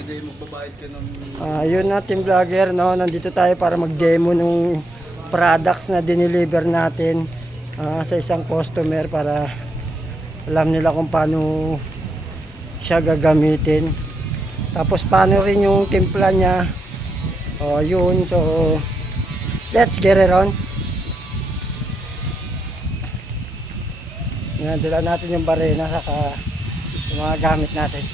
Hindi, magbabayad ka ng... Yun natin vlogger, no? Nandito tayo para mag-demo nung products na dineliver natin sa isang customer para alam nila kung paano siya gagamitin. Tapos paano rin yung timpla niya. Yun. So, let's get it on. Yan, dala natin yung barena saka yung mga gamit natin.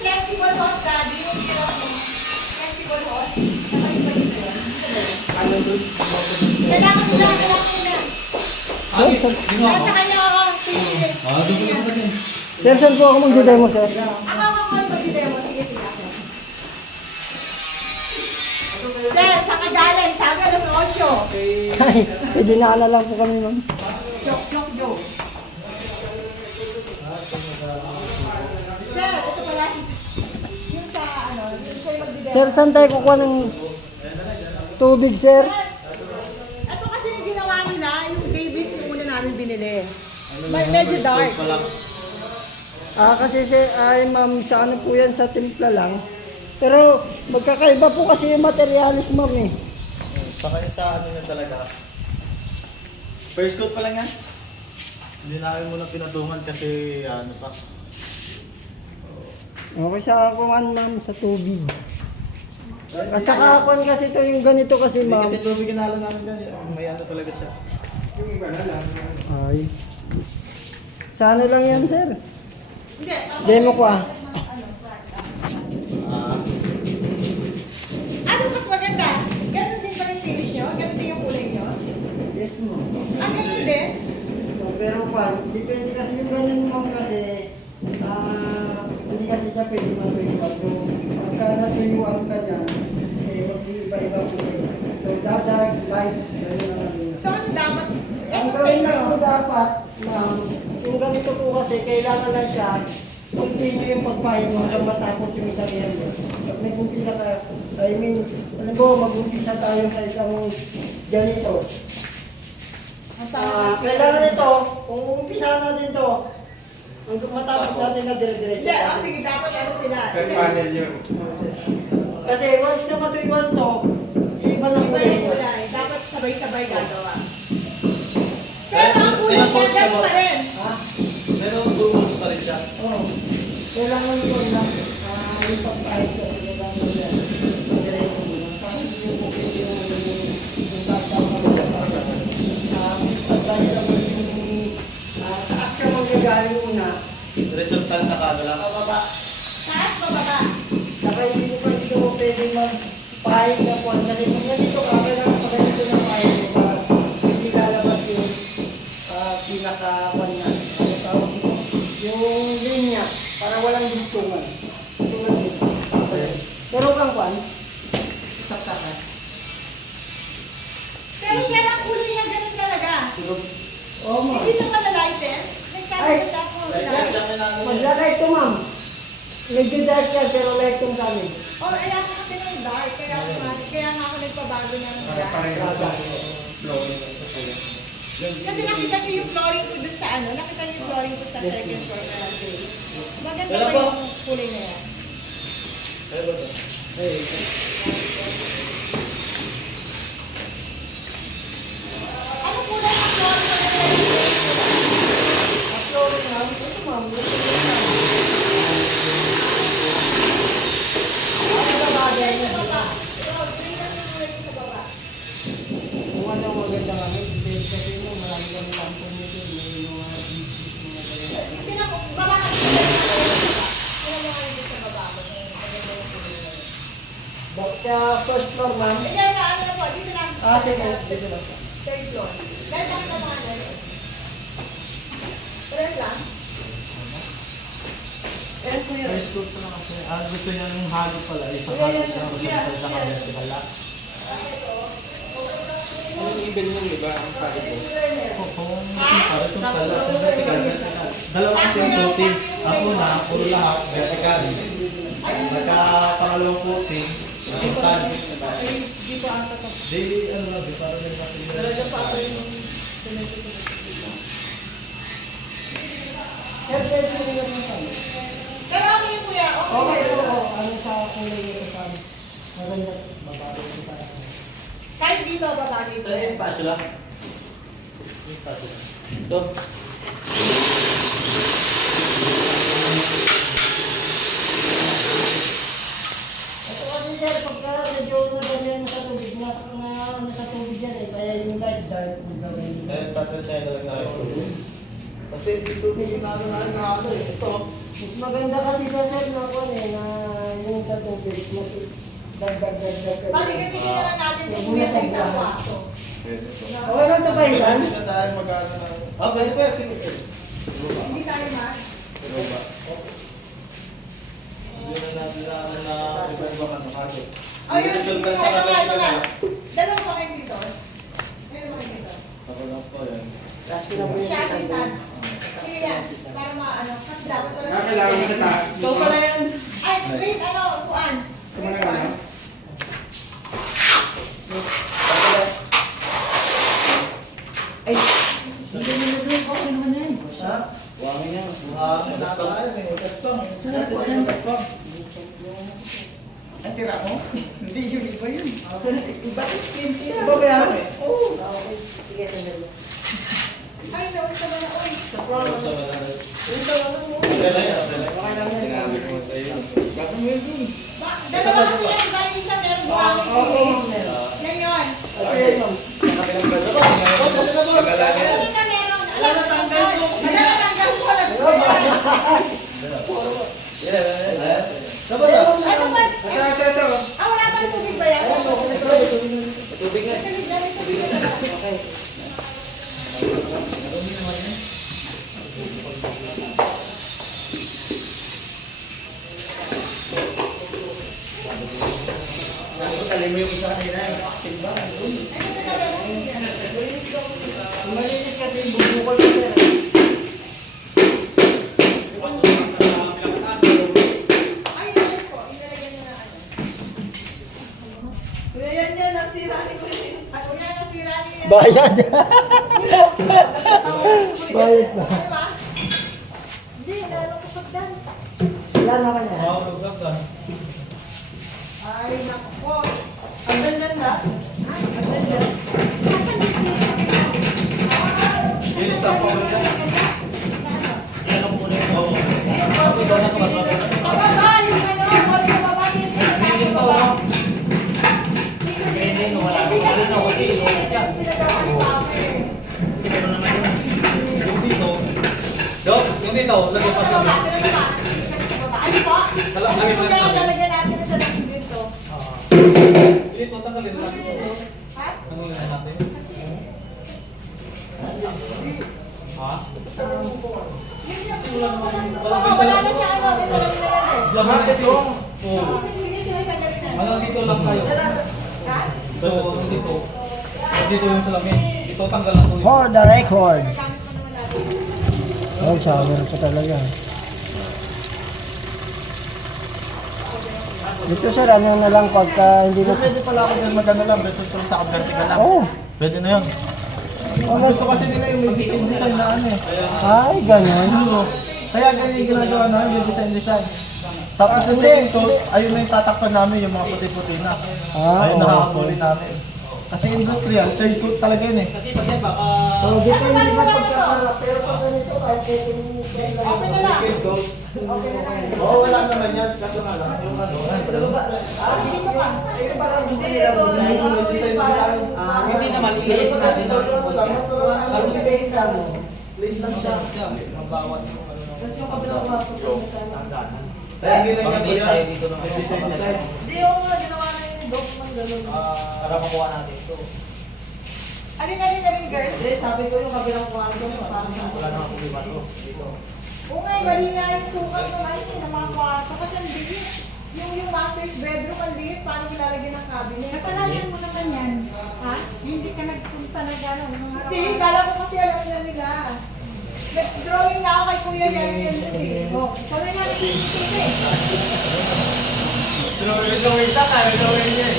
Flexible hose, daddy, yung hirap mo. Flexible hose. Nakaiba yun yun. Ano doon? Kailangan mo lang. Nasa kanya ako. Sige. Doon ka din. Sir, saan po ako mag-demo, sir? Ako mag-demo. Sige, sige ako. Sir, sa kadalin, sabi alas 8. Ay, dinala lang po kami, ma'am. Joke. Sir, ito pala. Yung sa ano, yung sa'yo mag-demo. Sir, saan tayo kukuha ng tubig, sir? Ito kasi yung ginawa nila, yung babies yung una namin binili. Medyo dark. Kasi ma'am, sa ano po yan, sa timpla lang. Pero magkakaiba po kasi yung materialis, ma'am eh. Saka yung sa ano na talaga. First coat pa lang yan. Hindi namin muna pinatungan kasi ano pa. Okay sa kuhan, ma'am, sa tubig. At saka kuhan kasi ito yung ganito kasi, Hindi ma'am. kasi tubig inalo namin dyan. May ano talaga siya. Ay. Sa ano lang yan, sir? Hindi. Demo ko Ano mas maganda? Ganon din ba yung finish nyo? Ganon din yung kulay nyo? Yes, ma'am. Ganon din? Pero pa, depende kasi yung ganun, ma'am, kasi hindi kasi siya pwede matuyuan. So, pagka natuyuan ka niya, mag-iiba-iba po kayo. So, dadag, light, gano'n naman din. So ano dapat? Ang Ito sa gawin inyo. lang po dapat, ma'am, yung ganito po kasi, kailangan lang siya, continue yung pagpahinga hanggang matapos yung isang area. Pag nag-umpisa ka, alam mo, mag-umpisa tayo sa isang ganito. Kailangan ito, kung umpisa natin to, hanggang matapos natin na dire-diretso. Hindi, sige, dapat ano sila. yun. Kasi once na matuyuan to, iba na Iba kulay yung yun. kulay. Dapat sabay-sabay gagawa. Pero ang kulay niya, gano'n pa rin. Ha? Pero 2 months pa rin siya. Oo. Kailangan ko lang, yung pagpahit ko, kailangan ko yan. Diretso mo lang. Saka hindi yung okay yung sasama ko. Advisable yung taas ka magagaling una. Resultan sa kano lang. Pababa. Taas, bababa. Saka hindi mo pa dito pwede magpahit na po. Kasi kung ganito ka, kailangan pa ganito na pahit mo para hindi lalabas yung pinaka-kwan na. Ano tawag mo? Yung linya, para walang dugtungan. Tulad dito. Pero kang kwan, sa takas. Pero sir, ang kulay niya gano'n talaga. Oo, ma'am. Hindi siya malalighten. Nagsabi Ay, ko sa ako. Maglagay ito, ma'am. Medyo dark yan, pero light yung kami. Oh, ayaw ko kasi ng dark. Kaya nga ako nagpabago niya ng dark. Kasi nakita niyo yung flooring ko dun sa ano. Nakita niyo yung flooring ko sa second floor na lang. Maganda Pero pa boss. yung kulay na yan. Ay, boss. Ano kulay ng flooring ko na yan? At flooring, ma'am. Ito, ma'am. Kulay sa baba. Green lang yung kulay sa baba. Kung ano ang maganda kami, depende kasi mo, marami kami kampong nito. May mga beaches, mga ganyan. Hindi na, baba kasi kulay ng kulay sa baba. Kulay yung kulay sa baba. Maganda yung kulay na yan. Sa first floor, ma'am. Hindi, sa ano na po. Dito lang. Sige. Dito lang. Third floor. Dahil bakit ang mga ano? Pares lang? Ayan po yun. First coat pa lang kasi. Gusto niya ng halo pala. Isang halo na resultan sa kanya. Wala. Yung ibig nun, di ba? Ang pagod mo. Kung so pala. Dalawa kasi yung coating. Ang una, puro lahat, vertical. Nagka-pangalawang coating, horizontal. Di ba ang tatak? Di, ano lang, di parang may masinila. Talaga pa ako yung Sir, pwede mo nila ng sali. pero okay yung kuya, okay. Okay po, ano sa kulay nito sa maganda, babae ko sa Kahit dito, babagay Sa spatula. Yung spatula. Ito. Ito kasi sir, pagka medyo naganyan sa tubig, nasa sa tubig yan eh, kaya yung light dark kung gawin. Sa pattern siya na lang na ito. Kasi dito pinalo na ano eh. Ito. Mas maganda kasi sa sir na po eh, na yung sa tubig, mas dagdag. Bali, bibigyan na lang natin yung kuya sa isang kwarto. Pwede ito. Okay lang ito ba Pwede ilan? na tayo mag-ano na. Ah, pwede pwede. Sige. Hindi tayo mas. Pero ba? Hindi na natin na iba-iba ka na kagad. Oh, yun, Resulta ito sa nga, ito kanila nga. na. Dalawa pa kayo dito. Meron pa kayo dito. Ako lang po yan. Last ko na po Siya yung assistant. Sige yan. Para maano. Kasi dapat pala. Kailangan mo sa taas. Ikaw pala yan. Ay, wait, ano, upuan. Wait, upuan. Ay, hindi mo na doon, okay naman yan. Ha? Buhangin niya. Buhangin. Basta nga yun eh. Basta nga. Dati pa yan. Basta. Ang tira mo? Hindi yun, iba yun. Iba skin tira. Iba ba yan? Oo. Okay, sige, sandali. Ay, nawag ka ba na, uy. Basta wala na. Yung dalawa mo. Okay lang yan. Okay lang. Okay lang yan. Sinabi ko sa'yo. Kaso mo yun dun. Dalawa kasi yan, iba yung isa meron buhangin Oo, ko eh. meron. Yan yun. Okay, ma'am. Nakabilang ba? Boss, ano na boss? Ano ka meron? Wala na tanggal ko. Wala na tanggal ko. Yeah. Tapos ah. Ano ba? Ito. Ah, wala ba tubig ba yan? Tubig nga. May tubig na, may tubig na. Okay. Tali mo yung isa kanina. Active ba? Malinis kasi yung bubukol ko sir. Ay, yan po. Inalagyan mo na ano. Kuya, yan, nasira ni Kuya. At wala na sira niya. Bayad. Bayad na. Ano ba? Hindi, lalo ko pagdan. Wala na kanya. Wow, lugab ka. Ay, naku po. Ang dandan na? Ay, ang dandan. Nasaan yung piso? Bilis lang po ba yan? Na ano? Yan ang muna yung oo. Bababa, yung ano, wall sa baba, dito sa taas sa baba. Hindi, wala na. Wala na. Wala na. Pinagawa ni Papa eh. Kasi meron naman yun. Yung dito. Dok, yung dito. Lagay pa Sa sa baba, sa baba. Sa baba. Ano po? Lagay pa sa Kaya baba. lalagyan natin sa laki dito. Dito, tanggalin natin ito. Ha? Tanggalin na natin. Ha? Oo, wala na siya ano. May salamin na yan eh. Lahat ito. Oo. Sige, sige, tanggalin na. Hanggang dito lang tayo. Ha? Dito, dito. Dito yung salamin. Ito tanggal lang to. For the record. Nagamit mo naman natin. Oh, shower pa talaga. Dito sir, ano na lang pagka hindi na... Pwede pala ako dyan magano lang. Basta ito sa vertical lang. Oh, Pwede na yun. oh mas... Gusto kasi nila yung may design na ano eh. Ay, ganun. Kaya ganyan yung ginagawa namin, yung design. Tapos yung second coat, ayun na yung tatakpan namin, yung mga puti-puti na. Ah, Ayun oo. nakakapuli namin. Kasi industrial, third coat talaga yun eh. Kasi pag yan baka... So, depende pa pagkakalap. Pero pag ganito, kahit second Okay na lang. Second coat. Okay na lang. Oo, wala naman yan. Kaso nga lang, yung ano. Dito pa. Ayun parang gusto nila design. Yung design. Hindi naman, i-edit natin ng Kasi design lang. place lang siya. Mabawat yung ano. Tapos yung kabilang mga Kaya hindi lang Baka yung base tayo dito ng design. Hindi, yung mga ginawa na yung document gano'n. para makuha natin ito. Alin, girls? Hindi, sabi ko yung kabilang kwarto parang sa Wala na akong iba to. Dito. Oo nga, mali nga yung sukat ng ice ng mga kwarto. Kasi ang liit. Yung master's bedroom, ang liit. Paano nilalagyan ng cabinet? Kasalanan mo naman yan. Ha? Hindi ka nagpunta na gano'n. Hindi, kala ko kasi alam na nila. kuya yan yan. Oh, sabi nga rin yung susi. Sinawin sa kaya, sinawin niya eh.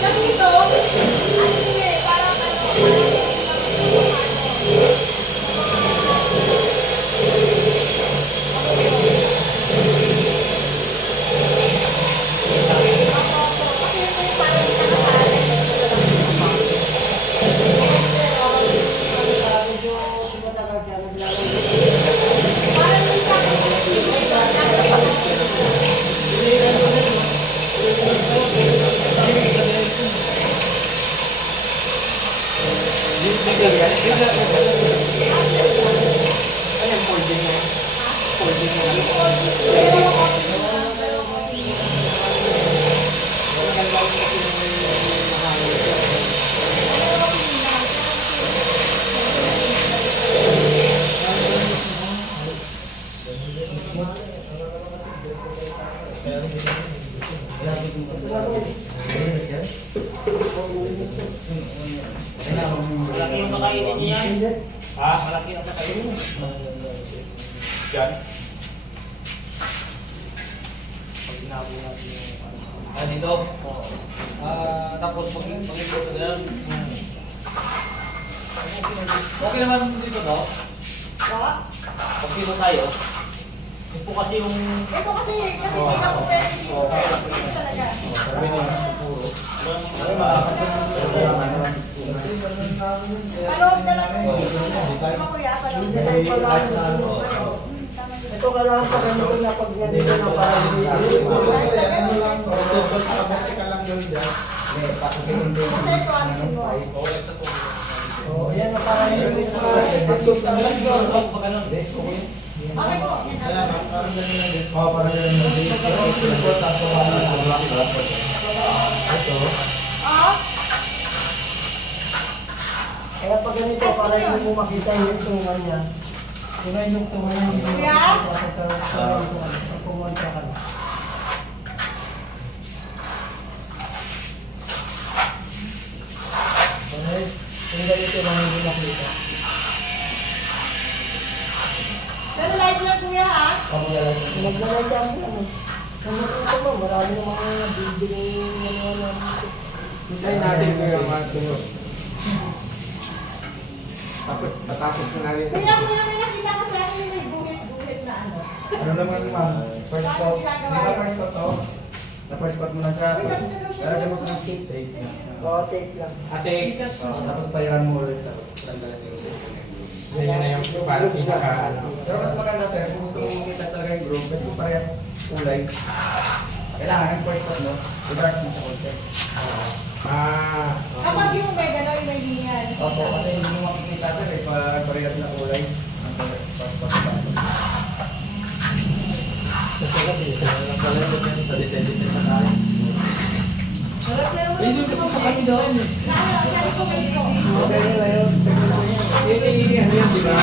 Kasi ito, ano yun eh, parang Medyo tumatagal siya, naglalagay. Malaki yung makainin niya. Ha? Malaki ang makainin. Diyan. Pag tinabo natin yung ano. Ah, dito? Oo. Tapos pag-ikot na yan. Okay naman dito, no? Pag dito tayo. Ito kasi yung... ito kasi hindi ako pwede dito. Ito talaga. Sabi niya, puro. Paloob na lang yung mga kuya, paloob na lang. Ito kailangan pa ganito na pag ganito na parang Kasi ito, alisin mo. Oh, yan na parang hindi ko Okay po. Ah, Kaya pag ganito, para hindi mo makita yung tungan niya. Diba yung tungan niya? Hindi mo Kuya? makita pag pumunta ka na. Kung ganito lang hindi makita. pero light lang kuya ha. Maglalay ka mo lang. Kung makita mo, marami ng mga building ano. Hintayin natin ko yung mga tungo. Tapos, tatapos na natin. Kuya, may nakita ko sa akin yung may guhit-guhit na ano. Ano naman ma'am? First coat. Di ba first coat to? Na-first coat mo na siya. Wait, tapos ano siya? Lalagyan mo sa ng skate tape. Oo, tape lang. Ate, tapos bayaran mo ulit. Yan na yung parang pinaka ano. Pero mas maganda sir, kung gusto mo makita talaga yung groove, kasi parehas kulay. Kailangan yung first coat, no? I-dark mo sa konti. Kapag yung may gano'n, may linya. Opo, kasi hindi mo makikita sir, eh, parehas na kulay. Ang first coat ba? Harap na naman. Hindi ko sa kami doon. Ano, siya ito may ito. Okay na yun. Ano yan, di ba?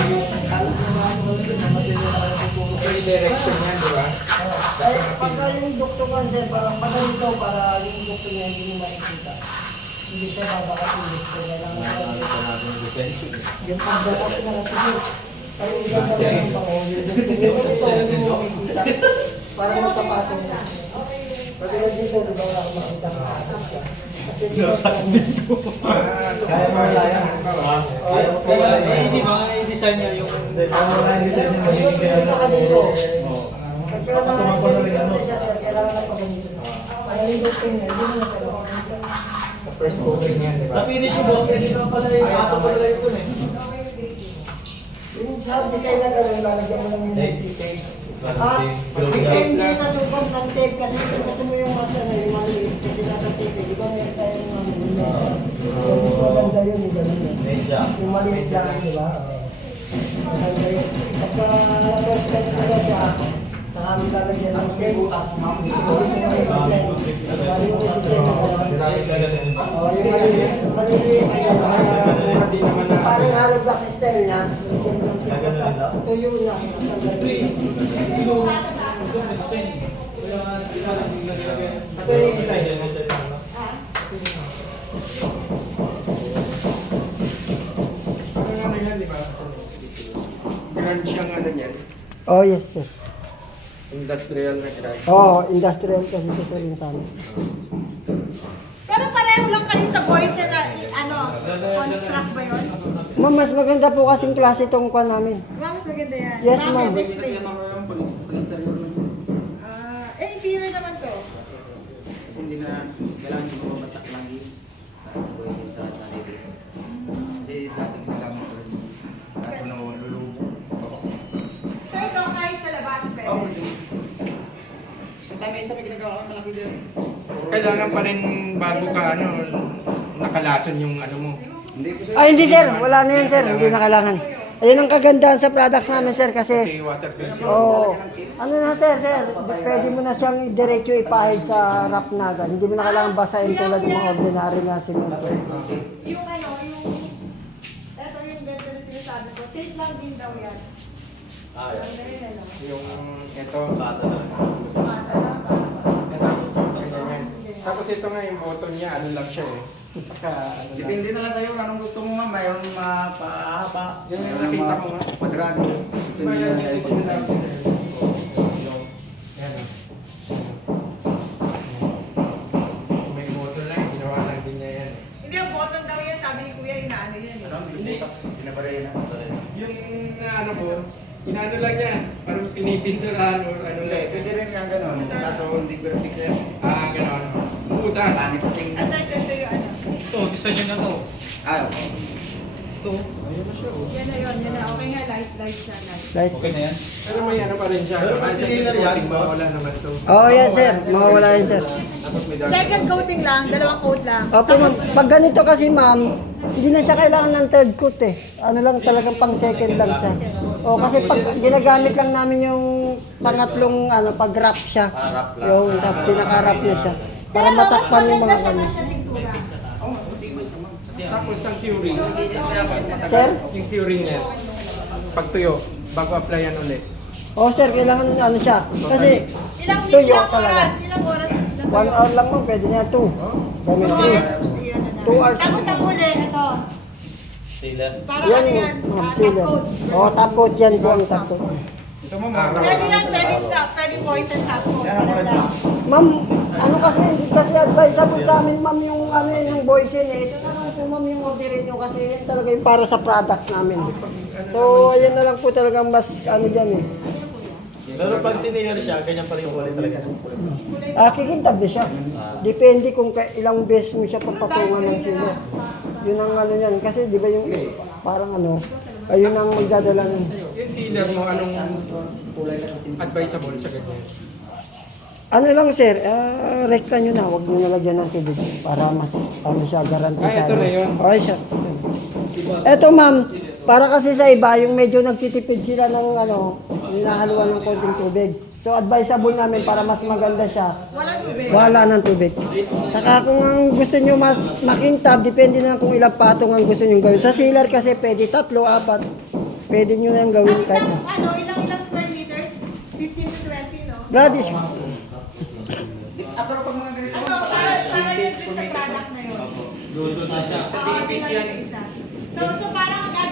Yung direction yan, di ba? Ay, pagka yung doktor ko sir, parang pag ganito, para yung doktor niya hindi mo makikita. Hindi siya babakatulog. So, kailangan yung pagdapat na kasi yun. Kayo yung ganda na yung pangulo. Yung doktor niya, hindi mo makikita. Para matapatong na. Kasi dito, di ba, wala akong makita ka. Kasi dito, Kaya mo wala yan. Hindi ba i-design niya yung... Kaya mo wala yung design niya, magiging kaya dito ka dito. Oo. Pag kailangan na siya, sir, kailangan na pag-ganito. Kaya yung doktor niya, hindi mo na kailangan. Sa first coating yan, di ba? Sa finish yung boss, pwede naman pala yung ato pala yung kun eh. Yung sa design na gano'n, lalagyan mo lang yung safety tape. Depende sa sukat ng tape kasi kung gusto mo yung mas ano, yung maliit kasi nasa tape, di ba meron tayong mas maganda yun, yung gano'n yun. Medya. Yung maliit lang, di ba? Maganda yun. Pagka first cut ko na siya, sa kami lalagyan ng tape, bukas ma'am. Yung design na gano'n. Yung maliliit na gano'n. Parang hollow block style niya. Ito yun lang. Kasi yung design yan, design yan, no? Ano yan, di ba? Ganun siyang ano yan. Oh, yes, sir. Industrial na kaya. Oo, industrial kasi ito sir yung sa amin. Pero pareho lang kayo sa boys na, construct ba yun? Ma'am, mas maganda po kasing klase itong kuha namin. Ma'am, mas maganda yan. Yes, ma'am. Display. Interior naman to. Kasi hindi na, kailangan hindi mo masak lang yun. Sa boys and sa ladies. Kasi dati ginagamit ko rin. Kaso na lulubo. So ito kahit sa labas, pwede. Oo, sa time isa may ginagawa ko, malaki din. Kailangan pa rin bago ka nakalason yung ano mo. Hindi ko sir. Ay, hindi sir. Wala na yan sir. Hindi na kailangan. Ayun ang kagandahan sa products namin sir kasi Kasi waterproof siya. ano na sir, pwede mo na siyang diretso ipahid sa wrap na agad. Hindi mo na kailangan basahin tulad ng mga ordinary na simento. Yung ito yung ganda na sinasabi ko. Tape lang din daw yan. Ang galing na lang. Yung ito. Bata lang. Tapos ito nga yung button niya, ano lang siya eh. Saka ano lang. Depende na lang sa'yo kung anong gusto mo ma'am. Mayroon mapahaba. Yan yung nakita ko nga. Quadrado. Diba yan yung sinasabi ko eh. Yan o. May button lang, ginawa lang din niya yan eh. Hindi, ang button daw yan. Sabi ni Kuya, inaano yan eh. Ano? Butas. Pinabaraya na. Yung ano ko, inaano lang niya, parang pinipinturahan o ano Hindi, lang. pwede rin nga ganun. Kaso hindi perfect sir. Ah, gano'n. Butas. Pangit sa tingin. At ito yung ano. Ito, design niya na to. Ah, okay. Ito. Yan na yun, yan na. Okay nga, light siya, light. Light. Okay na yan. Pero may ano pa rin siya. Pero pag sinila yan, mawala naman to. Oo, yan sir. Mawawala yan sir. Tapos may dark. Second coating lang, dalawang coat lang. Opo ma'am, pag ganito kasi ma'am, hindi na siya kailangan ng third coat eh. Ano lang talagang pang second lang siya. O kasi pag ginagamit lang namin yung pangatlong pag wrap siya. Yung wrap, pinaka-wrap na siya. Para Pero matakpan yung mga mas maganda ano. siya pintura. Tapos ang curing. Sir? Yung curing niya. Pag tuyo, bago applyan ulit. O sir, kailangan ano siya. Kasi Ilang tuyo oras? talaga. Ilang oras? 1 hour lang mo, pwede niya 2. Gamit 3. 2 hours. Tapos ang huli, ito. Sailor. Parang Yan ano yung yan? Top sealer. coat. O, top coat yan po ang top coat. Ito ma'am. Pwede yan, pwede stop, pwede boys and top coat. Yan ang maganda. Ma'am, ano kasi, hindi kasi advisable sa amin ma'am yung yung boysin eh. Ito na lang po ma'am yung orderin nyo kasi yan talaga yung para sa products namin. So, ayan na lang po talagang mas dyan eh. Pero pag sinihir siya, ganyan pa rin yung kulay talaga. Kikintab na siya. Depende kung ilang beses mo siya papatungan ng sila. Yun ang ano yan. Kasi di ba yung parang ayun ang magdadala ng... Yung sealer mo, anong advisable sa ganyan? Ano lang sir, rekta nyo na, huwag nyo nalagyan ng tubig para mas siya garanti Ah, ito na yun. Okay sir. Eto ma'am, para kasi sa iba, yung medyo nagtitipid sila ng hinahaluan ng konting tubig. So advisable namin para mas maganda siya. Walang tubig. Wala ng tubig. Saka kung ang gusto nyo mas makintab, depende na kung ilang patong ang gusto nyo gawin. Sa sealer kasi pwede 3, 4. Pwede nyo na yung gawin Ang kahit. isang, ilang square meters? 15 to 20, no? Bradish, Pero pag mga ganito. Para yun din sa product na yun. Doon sa siya. Sa DPs yan. So parang ang